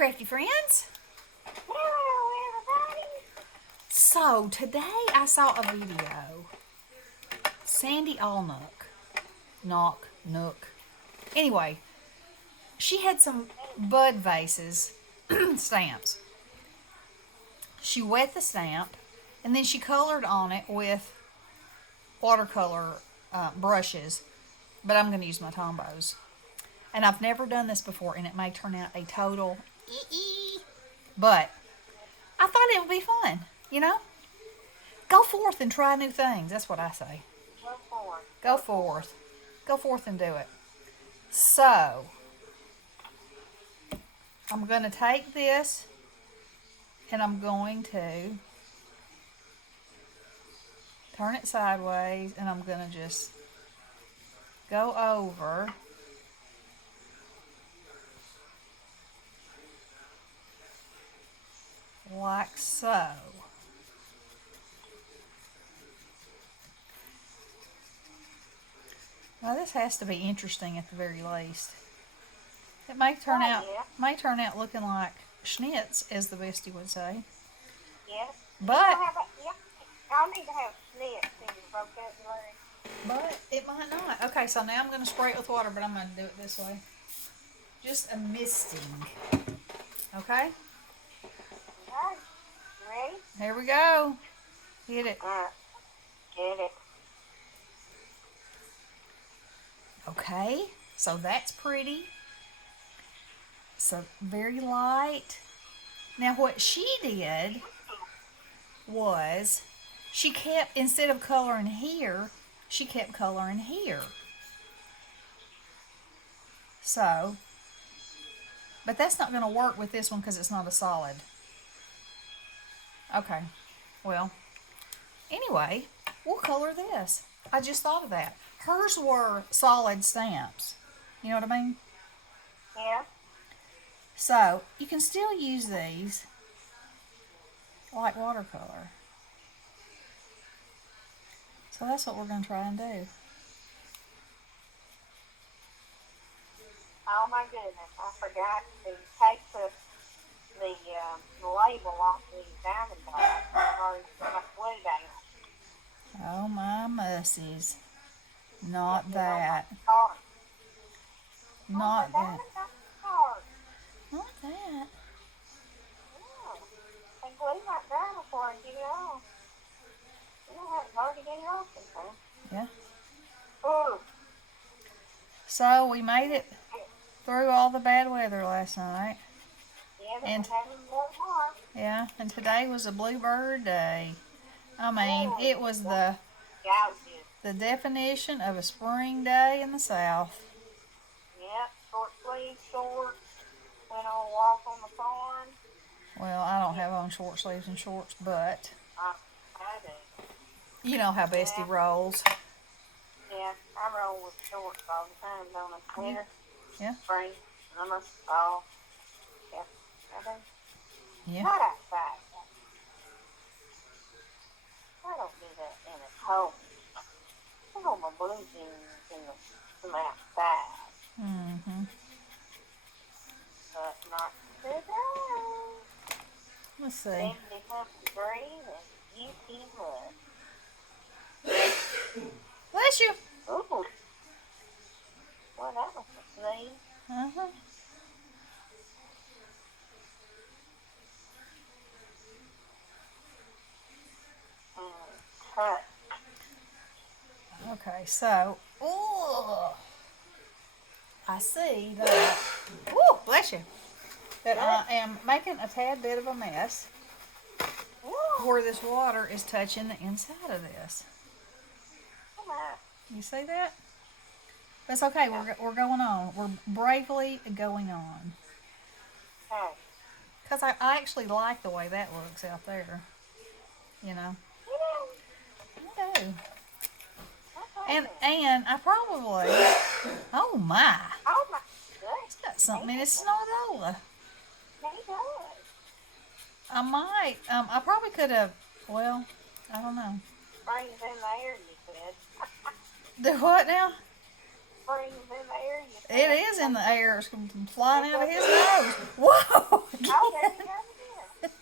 crafty friends. Hello, everybody. So today I saw a video. Sandy Allnook. Nook. Anyway, she had some bud vases, stamps. She wet the stamp and then she colored on it with watercolor brushes, but I'm going to use my Tombows. And I've never done this before, and it may turn out a total but I thought it would be fun, you know? Go forth and try new things. That's what I say. Go forward. Go forth. Go forth and do it. So, I'm going to take this and I'm going to turn it sideways and I'm going to just go over like so. Well, this has to be interesting at the very least. It may turn out looking like schnitz, as the bestie would say. Yes. But Y'all need to have snips in your vocabulary. But it might not. Okay, so now I'm going to spray it with water, but I'm going to do it this way. Just a misting. Okay? Alright. Ready? Here we go. Hit it. Get it. Okay, so that's pretty. So very light. Now what she did was she kept, instead of coloring here, she kept coloring here. So, but that's not going to work with this one because it's not a solid. Okay, well, anyway, we'll color this. I just thought of that. Hers were solid stamps. You know what I mean? Yeah. So, you can still use these like watercolor. So that's what we're going to try and do. Oh my goodness, I forgot to take the label off the diamond dot or my glue down. Oh my mussies. Not that. Not that. Not that. And glue like that before I get it off. You don't have it hard to get it off sometimes. Yeah. Ooh. So we made it through all the bad weather last night. Yeah, And having more hard. yeah, and today was a bluebird day. I mean, it was the definition of a spring day in the South. Yep, short sleeves, shorts, went on a walk on the farm. Well, I don't have on short sleeves and shorts, but I do. you know how Bestie rolls. Yeah, I roll with shorts all the time, don't I? Winter, Yeah. spring, summer, fall. Yeah, I do. Yeah. Not outside. I don't do that in a cold. I got my blue jeans from outside. Mm-hmm. But not today. Let's see. 70 degrees and UT mud. Bless you. Ooh. Well, that was a sneeze. Uh-huh. Cut. Okay, so, ooh, I see that, ooh, bless you, that I am making a tad bit of a mess where this water is touching the inside of this. Come on. You see that? That's okay, we're going on. We're bravely going on. Hey. Because I actually like the way that looks out there, you know. I do. And I probably, oh my, Oh my goodness. it's got something in its snordola. He does. I might, I probably could have, well, I don't know. Springs in there, you said. Do what now? springs in the air. It is in the air. It's flying out of his nose. Whoa! Oh, there you go again.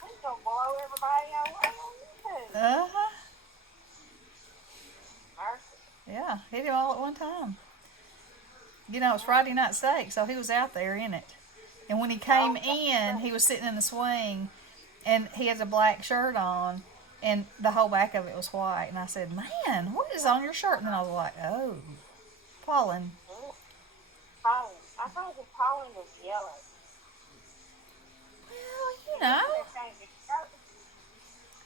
He's gonna blow everybody away on YouTube. Uh-huh. Mercy. Yeah, hit him all at one time. You know, it's Friday night steak, so he was out there in it. And when he came in, he was sitting in the swing, and he has a black shirt on, and the whole back of it was white. And I said, "Man, what is on your shirt?" And then I was like, "Oh, pollen." Pollen. I thought the pollen was yellow. Well, you know.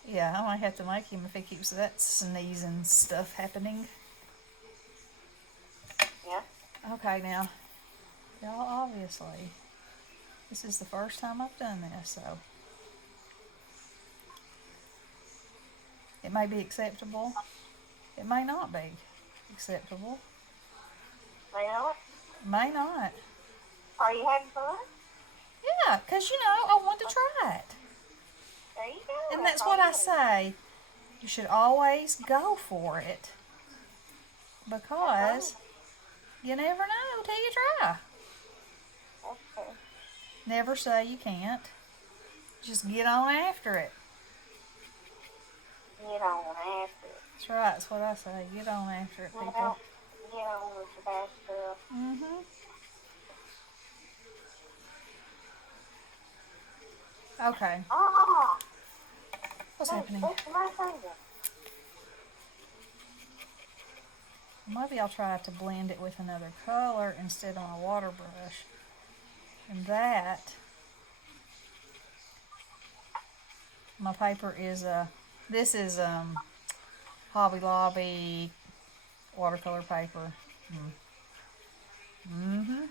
Yeah, I might have to make him if he keeps that sneezing stuff happening. Yeah. Okay, now, y'all, obviously, this is the first time I've done this, so it may be acceptable. It may not be acceptable. May not? May not. Are you having fun? Yeah, because, you know, I want to try it. There you go. And that's what I say. You should always go for it. Because you never know till you try. Okay. Never say you can't. Just get on after it. Get on after it. That's right. That's what I say. Get on after it, people. Well, get on with the bad stuff. Mm-hmm. Okay. Oh! What's happening? What's my finger? Maybe I'll try to blend it with another color instead of my water brush. And that, my paper is this is Hobby Lobby watercolor paper. Mm-hmm.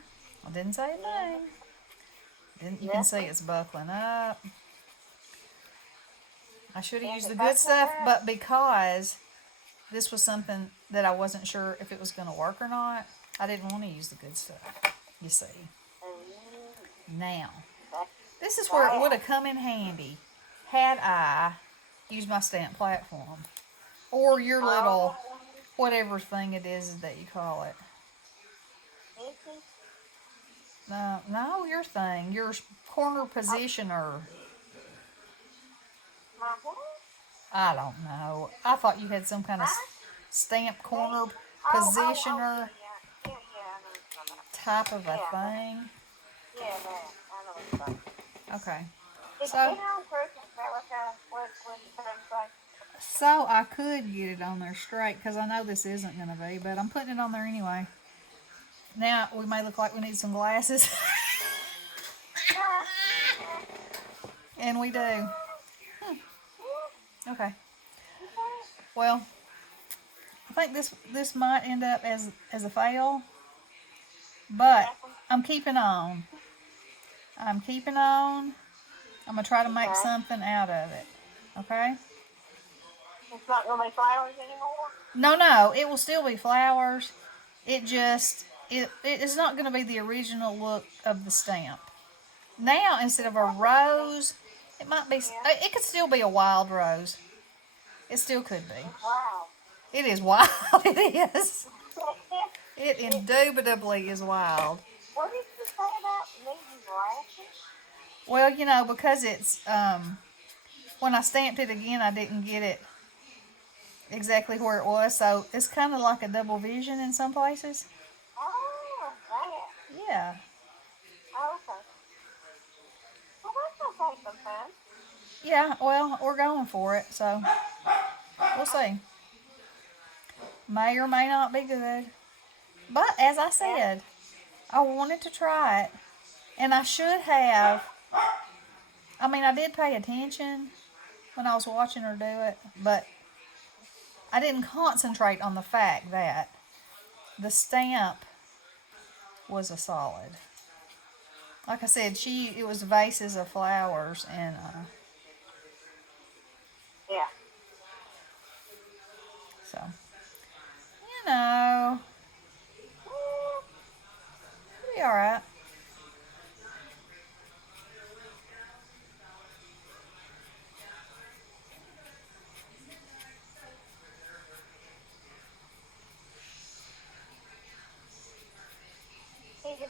I didn't say a thing. You can see it's buckling up. I should have used the good stuff, but because this was something that I wasn't sure if it was going to work or not, I didn't want to use the good stuff, you see. Now, this is where it would have come in handy had I used my stamp platform. Or your little, whatever thing it is that you call it. No, your thing. Your corner positioner. I don't know. I thought you had some kind of stamp corner positioner type of a thing. Yeah, I know what you're talking about. Okay. So I could get it on there straight because I know this isn't going to be, but I'm putting it on there anyway. Now we may look like we need some glasses. And we do. Okay. Well, I think this might end up as a fail, but I'm keeping on. I'm keeping on. I'm going to try to make something out of it. Okay? It's not going to be flowers anymore? No. It will still be flowers. It just, it is not going to be the original look of the stamp. Now, instead of a rose, it might be, it could still be a wild rose. It still could be. Wow. It is wild. It is. It indubitably is wild. What did you say about needing glasses? Well, you know, because it's, when I stamped it again, I didn't get it exactly where it was. So it's kind of like a double vision in some places. Oh, that. Yeah. Oh, okay. Well, that's going to take some time. Yeah, well, we're going for it, so we'll see. May or may not be good. But as I said, I wanted to try it. And I should have, I mean, I did pay attention when I was watching her do it, but I didn't concentrate on the fact that the stamp was a solid. Like I said, it was vases of flowers, and yeah. So, you know, it'll be all right.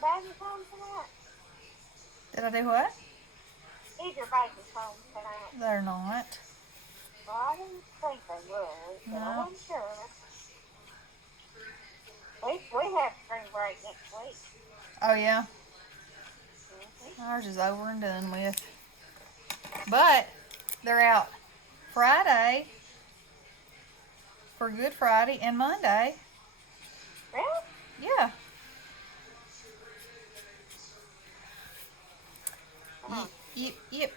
babies home tonight? Did I do what? Is your babies home tonight? They're not. Well, I didn't think they would, but I No. wasn't sure. We have spring break next week. Oh, yeah? Mm-hmm. Ours is over and done with. But they're out Friday for Good Friday and Monday. Really? Yeah. Uh-huh. Yep.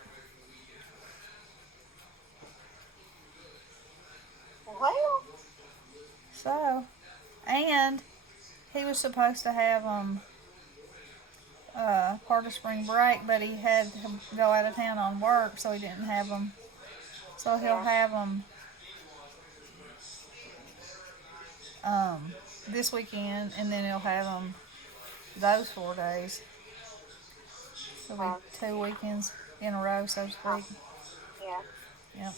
Well, So, and he was supposed to have part of spring break, but he had to go out of town on work, so he didn't have them. So he'll yeah. have them this weekend, and then he'll have them those 4 days. It'll be Uh, 2 weekends in a row, so to uh, speak. yeah. Yep.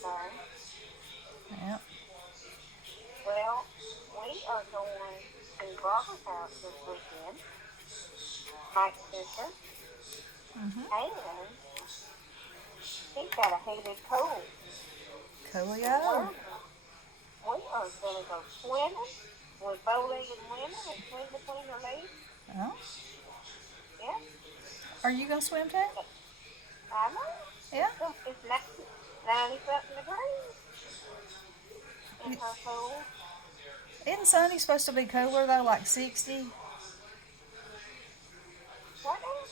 Sorry. Yep. Well, we are going to Barbara's house this weekend. Mike's sister. Mhm. And he's got a heated cold. Coolio. We are going to go swimming with bow-legged women and swim between their legs. Oh. Yeah. Are you gonna swim too? I know. Yeah. It's 90-something degrees in her pool. Isn't Sunday supposed to be cooler though, like 60? What is?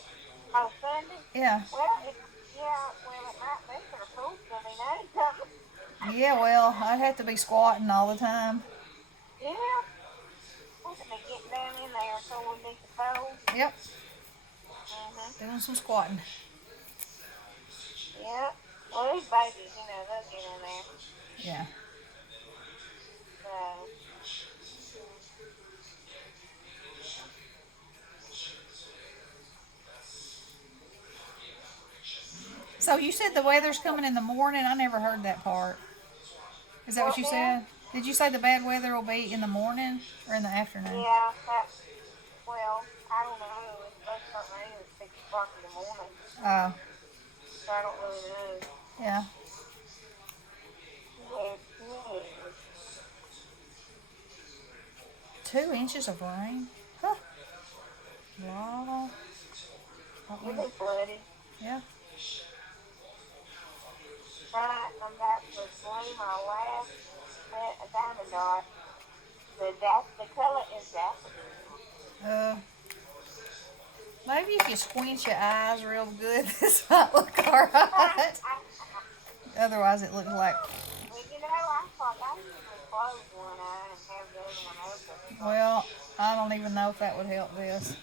Oh, Sunday? Yeah. Well, it might be, but her pool's going to be 90-something. Yeah. Well, I'd have to be squatting all the time. Yeah. We're going to be getting down in there so we need the cold. Yep. Mm-hmm. Doing some squatting. Yeah. Well, these babies, they'll get in there. Yeah. So, So you said the weather's coming in the morning. I never heard that part. Is that what you said? Did you say the bad weather will be in the morning or in the afternoon? yeah, well, I don't know. It's supposed to start raining at 6 o'clock in the morning. Oh. So I don't really know. Yeah. Yes. 2 inches of rain. Huh. Wow. We'll be flooded. Yeah. Right, I'm about to flame my last set of diamond dot. The color is daffodil. Maybe if you squint your eyes real good, this might look alright. Otherwise, it looks like. Well, I thought I usually close one eye and have the other one open. Well, I don't even know if that would help this.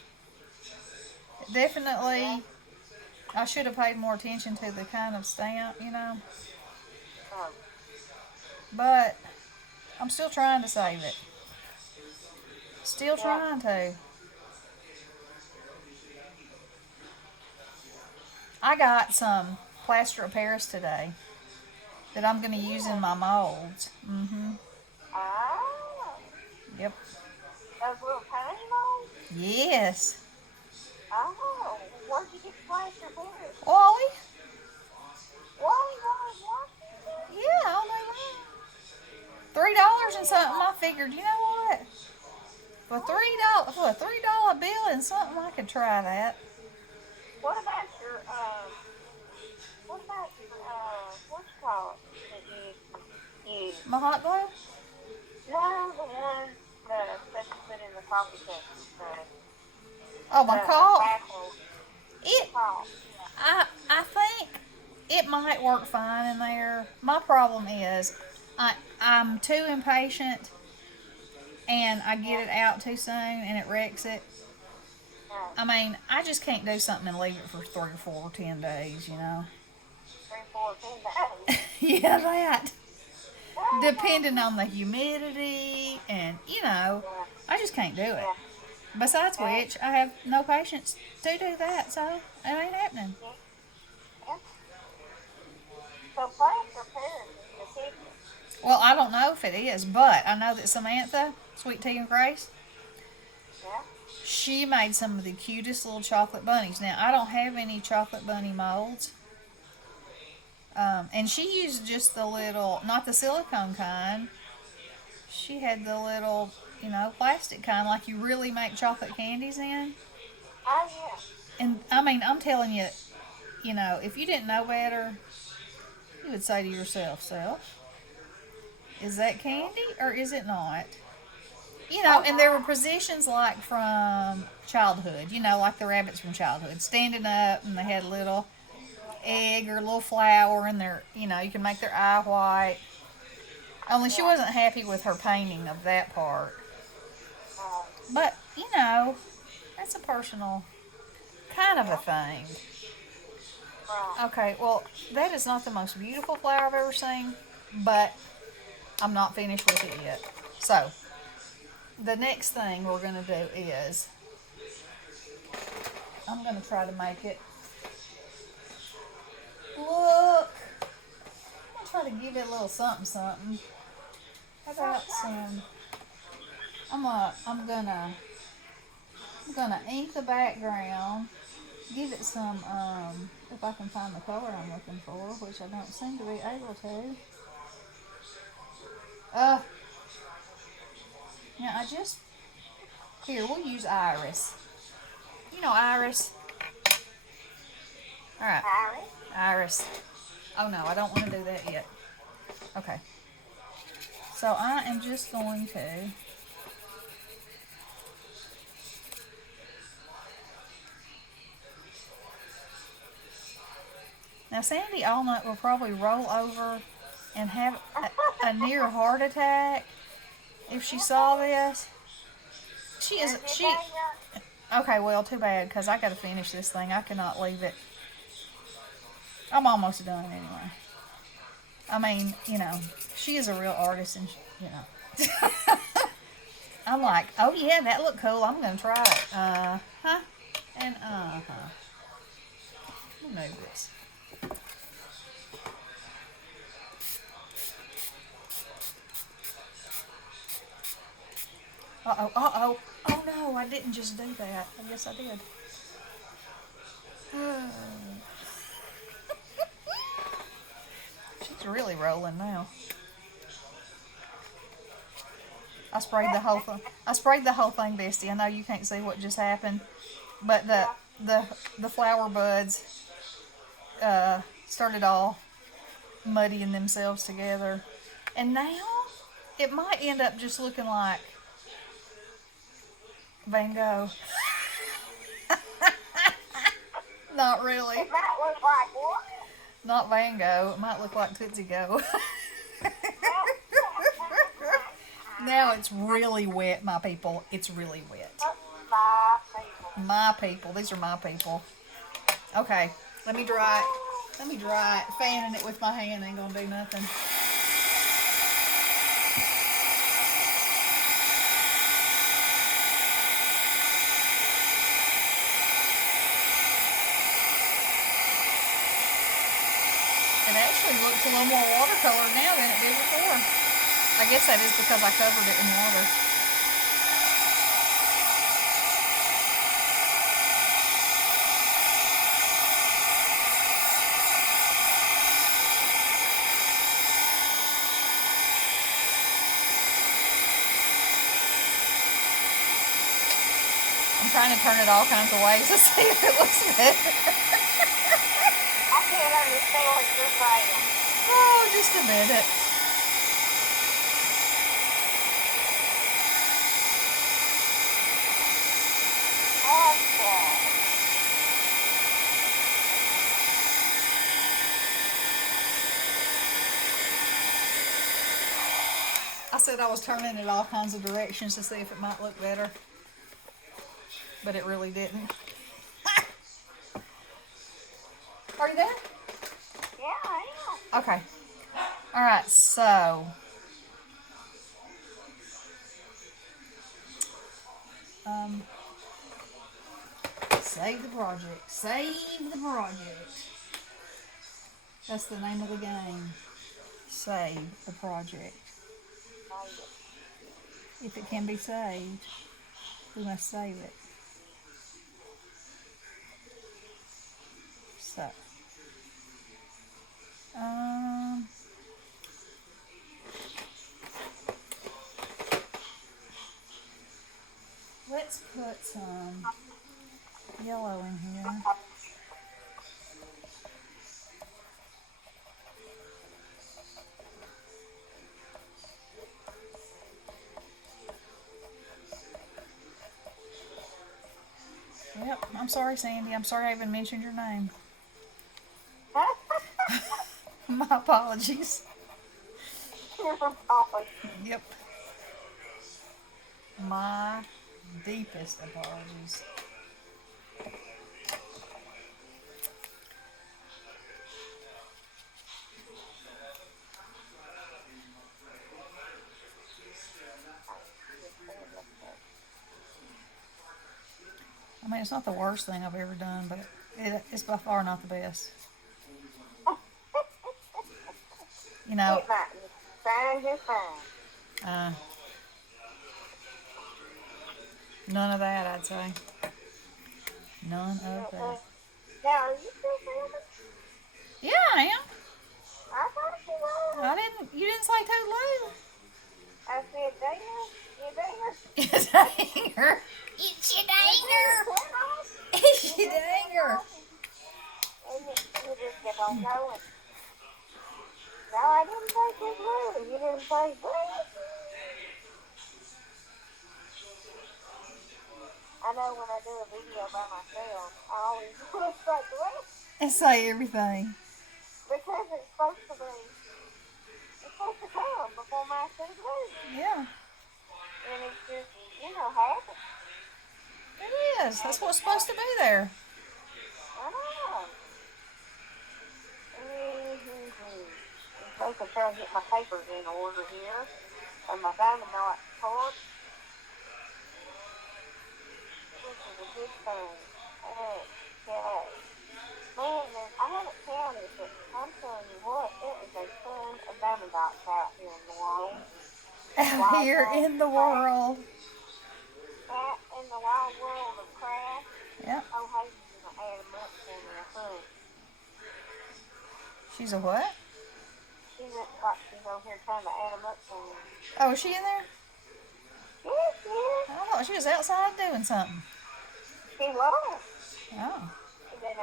Definitely, Yeah. I should have paid more attention to the kind of stamp, Oh, But I'm still trying to save it. Still yeah. trying to. I got some plaster of Paris today that I'm going to use in my molds. Oh, Yep. those little tiny molds? Yes. Oh, where'd you get the plaster Paris? Wally? What? Yeah, I'll do that. $3 and something. I figured, you know what? For $3 bill and something, I could try that. What about your, what you call it that you use? My hot glue? No, the one that you put in the coffee cup. Oh, my caulk. It. Caulk. I think it might work fine in there. My problem is I'm too impatient and I get it out too soon and it wrecks it. I mean, I just can't do something and leave it for 3 or 4 or 10 days, 3, 4, 10 days. Yeah, that. Depending on the humidity and, I just can't do it. Besides which, I have no patience to do that, so it ain't happening. Yeah. So plaster Paris is the kitchen. Well, I don't know if it is, but I know that Samantha, Sweet Tea and Grace, Yeah. She made some of the cutest little chocolate bunnies. Now, I don't have any chocolate bunny molds. And she used just the little, not the silicone kind. She had the little, plastic kind like you really make chocolate candies in. Oh, yeah. And I mean, I'm telling you, if you didn't know better, you would say to yourself, Self, is that Yeah. candy or is it not? Oh, And there were my. positions like from childhood, like the rabbits from childhood, standing up and they had a little egg or a little flower and their, you can make their eye white. Only she Yeah. wasn't happy with her painting of that part. Uh, But, that's a personal kind of a yeah. thing. Right. Okay, well, that is not the most beautiful flower I've ever seen, but I'm not finished with it yet. So, the next thing we're going to do is I'm going to try to make it look. I'm going to try to give it a little something something. How about some I'm gonna ink the background, give it some if I can find the color I'm looking for, which I don't seem to be able to. Uh Now I just here we'll use Iris. Iris. Alright. Harry. Iris. Oh no, I don't want to do that yet. Okay. So I am just going to now Sandy Allnut will probably roll over and have a near heart attack if she saw this. She Is is it she there? Okay, well, too bad because I got to finish this thing. I cannot leave it. I'm almost done anyway. I mean, she is a real artist, and I'm like, oh yeah, that looked cool. I'm gonna try it. Huh, and Let me move this. Oh no, I didn't just do that. I guess I did. She's really rolling now. I sprayed the whole thing, Bestie. I know you can't see what just happened, but Yeah. the flower buds started all muddying themselves together, and now it might end up just looking like Van Gogh. Not really. It might look like what? Not Van Gogh. It might look like Tootsie Go. Now it's really wet, my people. It's really wet. My people. My people. These are my people. Okay, let me dry it. Let me dry it. Fanning it with my hand ain't gonna do nothing. It actually looks a little more watercolor now than it did before. I guess that is because I covered it in water. I'm trying to turn it all kinds of ways to see if it looks better. I can't understand what you're saying. Oh, just a minute. Okay. I said I was turning it all kinds of directions to see if it might look better, but it really didn't. Are you there? Yeah, I am. Okay. All right, so save the project. Save the project. That's the name of the game. Save the project. If it can be saved. We must save it. So, let's put some yellow in here. Yep, I'm sorry, Sandy. I'm sorry I even mentioned your name. My apologies. Yep. My deepest apologies. I mean, it's not the worst thing I've ever done, but it's by far not the best. You know. None of that, I'd say. None of that. Now, are you still filming? Yeah, I am. I thought you were. You didn't say toodaloo. I said, Dana, you Dana. It's danger. It's your danger. It's your danger. And you just kept on going. No, I didn't say toodaloo. You didn't say blue. I know when I do a video by myself, I always look like blue. And say everything. Because it's supposed to come before my say blue. Yeah. And it's just, happens. It is. That's what's supposed to be there. I know. I'm supposed to try to get my papers in order here. And my diamond knot cord. Which is a good thing. Okay. Man, I haven't counted, but I'm telling you what, it is a ton of diamond dots out here in the world. Out here in the world. Out in the wild world of craft. Yep. Oh, hey, she's going to add them up for me, I think. She's a what? She looks like she's over here trying to add them up for me. Oh, is she in there? Yes, yes. I thought she was outside doing something. She was. Oh. She's been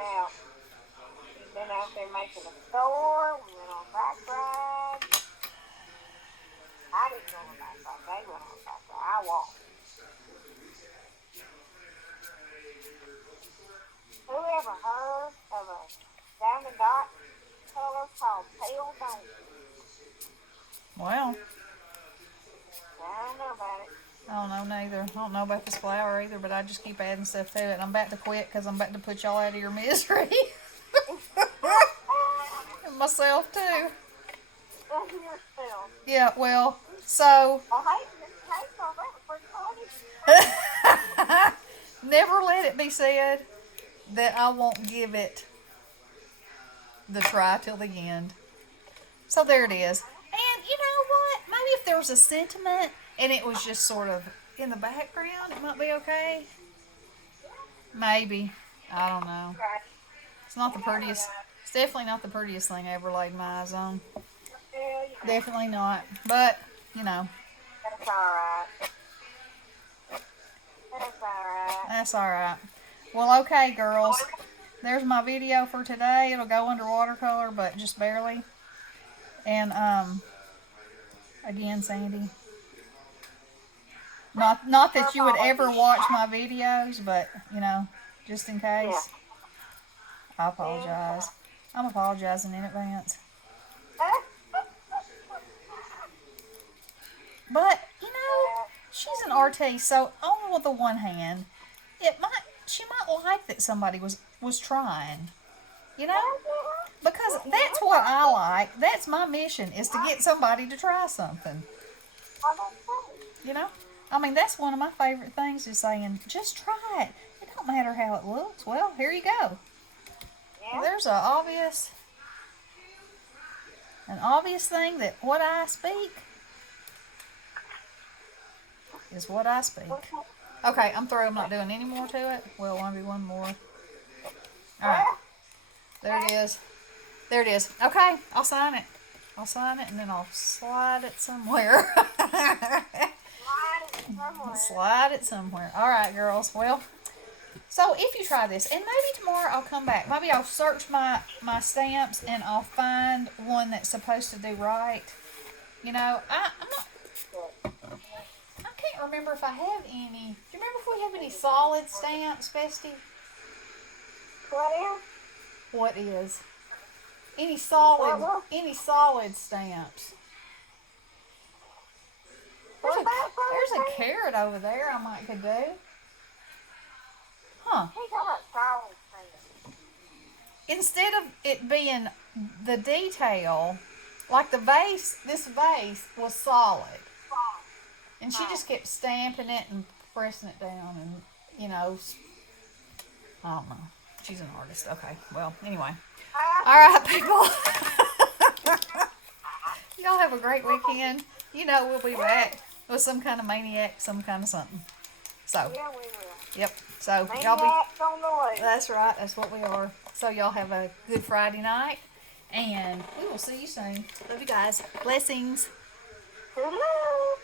out there making a store. We went on bike rides. I didn't go on bike rides. They went on bike rides. I walked. Who ever heard of a diamond dot color called pale diamond? Well, I don't know about it. I don't know neither. I don't know about this flower either, but I just keep adding stuff to it. And I'm about to quit because I'm about to put y'all out of your misery. And myself too. Yourself. Yeah, well, so. Oh, hey, so that was pretty funny. Never let it be said that I won't give it the try till the end. So there it is. And you know what? Maybe if there was a sentiment and it was just sort of in the background, it might be okay. Maybe. I don't know. It's not the prettiest. It's definitely not the prettiest thing I ever laid my eyes on. Definitely not. But, That's alright. That's alright. That's alright. Well, okay, girls. There's my video for today. It'll go under watercolor, but just barely. And, again, Sandy. Not that you would ever watch my videos, but, just in case. I apologize. I'm apologizing in advance. But, she's an artiste, so on the one hand, she might like that somebody was trying. Because that's what I like. That's my mission, is to get somebody to try something. I mean, that's one of my favorite things, is saying, just try it. It don't matter how it looks. Well, here you go. Yeah. There's an obvious thing that what I speak is what I speak. Okay, I'm through. I'm not doing any more to it. Well, want to do one more. All right. There it is. There it is. Okay, I'll sign it. I'll sign it and then I'll slide it somewhere. Slide it somewhere. All right, girls. Well, so if you try this, and maybe tomorrow I'll come back. Maybe I'll search my stamps and I'll find one that's supposed to do right. You know, I'm not. I can't remember if I have any. Do you remember if we have any solid stamps, Bestie? What is? Any solid stamps? There's a carrot over there I might could do. Huh. Instead of it being the detail, like the vase, this vase was solid. And she just kept stamping it and pressing it down and, you know, I don't know. She's an artist. Okay. Well, anyway. All right, people. Y'all have a great weekend. You know we'll be back with some kind of maniac, some kind of something. So. Yeah, we will. Yep. So y'all be. That's right. That's what we are. So y'all have a good Friday night, and we will see you soon. Love you guys. Blessings. Hello.